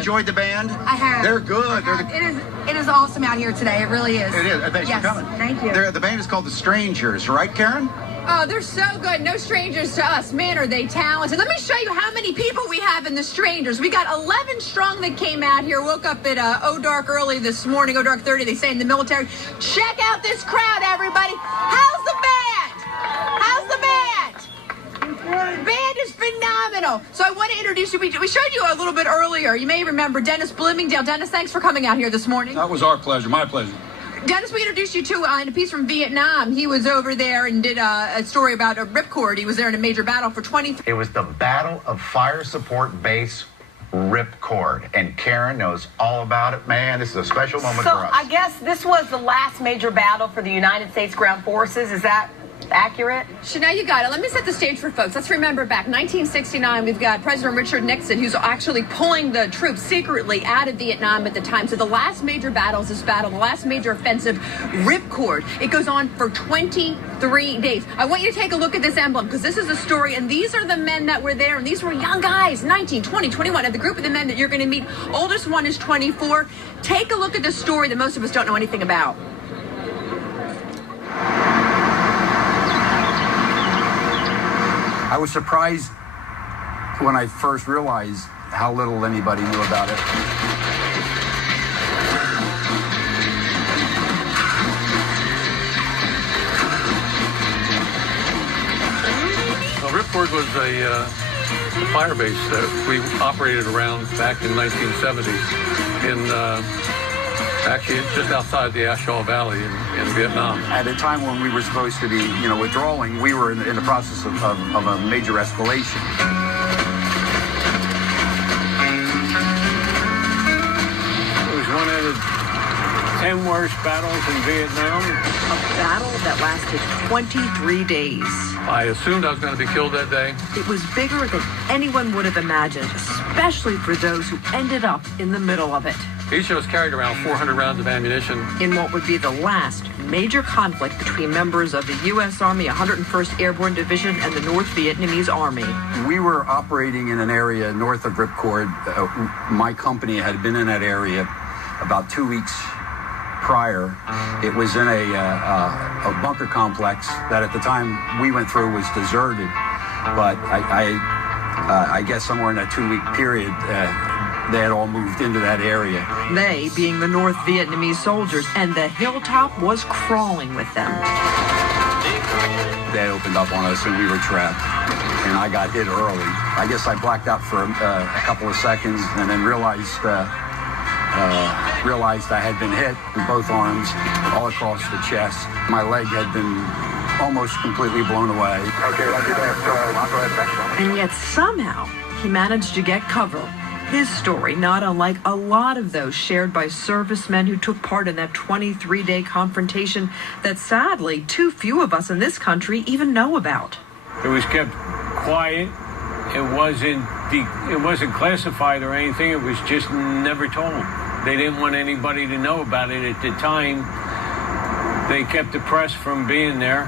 Enjoyed the band? I have. They're good. It is awesome out here today. It really is. It is. Thanks for coming. Thank you. The band is called The Strangers, right, Karen? Oh, they're so good. No strangers to us. Man, are they talented. Let me show you how many people we have in The Strangers. We got 11 strong that came out here. Woke up at dark early this morning, dark 30, they say in the military. Check out this crowd, everybody. How's the band? How's the band? Band is phenomenal. So I want to introduce you. We showed you a little bit earlier. You may remember Dennis Bloomingdale. Dennis, thanks for coming out here this morning. That was our pleasure. My pleasure. Dennis, we introduced you to in a piece from Vietnam. He was over there and did a story about a ripcord. He was there in a major battle for 23. It was the Battle of Fire Support Base Ripcord, and Karen knows all about it. Man, this is a special moment for us. I guess this was the last major battle for the United States Ground Forces. Is that accurate? Shana, you got it. Let me set the stage for folks. Let's remember back 1969, we've got President Richard Nixon, who's actually pulling the troops secretly out of Vietnam at the time. So the last major battle is this battle, the last major offensive, Ripcord. It goes on for 23 days. I want you to take a look at this emblem, because this is a story, and these are the men that were there, and these were young guys, 19, 20, 21. And the group of the men that you're going to meet, oldest one is 24. Take a look at this story that most of us don't know anything about. I was surprised when I first realized how little anybody knew about it. Well, Ripcord was a fire base that we operated around back in 1970 actually just outside the Ashall Valley in Vietnam. At a time when we were supposed to be, withdrawing, we were in the process of a major escalation. It was one of the 10 worst battles in Vietnam. A battle that lasted 23 days. I assumed I was going to be killed that day. It was bigger than anyone would have imagined, especially for those who ended up in the middle of it. Each of us carried around 400 rounds of ammunition. In what would be the last major conflict between members of the U.S. Army 101st Airborne Division and the North Vietnamese Army. We were operating in an area north of Ripcord. My company had been in that area about 2 weeks prior. It was in a bunker complex that at the time we went through was deserted. But I guess somewhere in that 2-week period, they had all moved into that area. They being the North Vietnamese soldiers, and the hilltop was crawling with them. They opened up on us and we were trapped. And I got hit early. I guess I blacked out for a couple of seconds and then realized I had been hit in both arms, all across the chest. My leg had been almost completely blown away. Okay, Roger that. And yet somehow he managed to get cover. His story, not unlike a lot of those shared by servicemen who took part in that 23-day confrontation that sadly too few of us in this country even know about. It was kept quiet. It wasn't classified or anything. It was just never told. They didn't want anybody to know about it at the time. They kept the press from being there.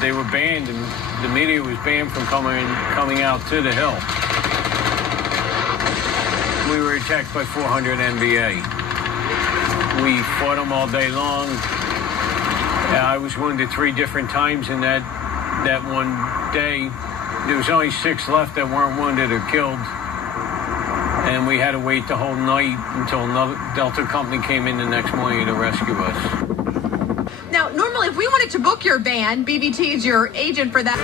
They were banned, and the media was banned from coming out to the hill. We were attacked by 400 NVA. We fought them all day long. I was wounded 3 different times in that one day. There was only 6 left that weren't wounded or killed. And we had to wait the whole night until another Delta company came in the next morning to rescue us. Now, normally, if we wanted to book your band, BVT is your agent for that.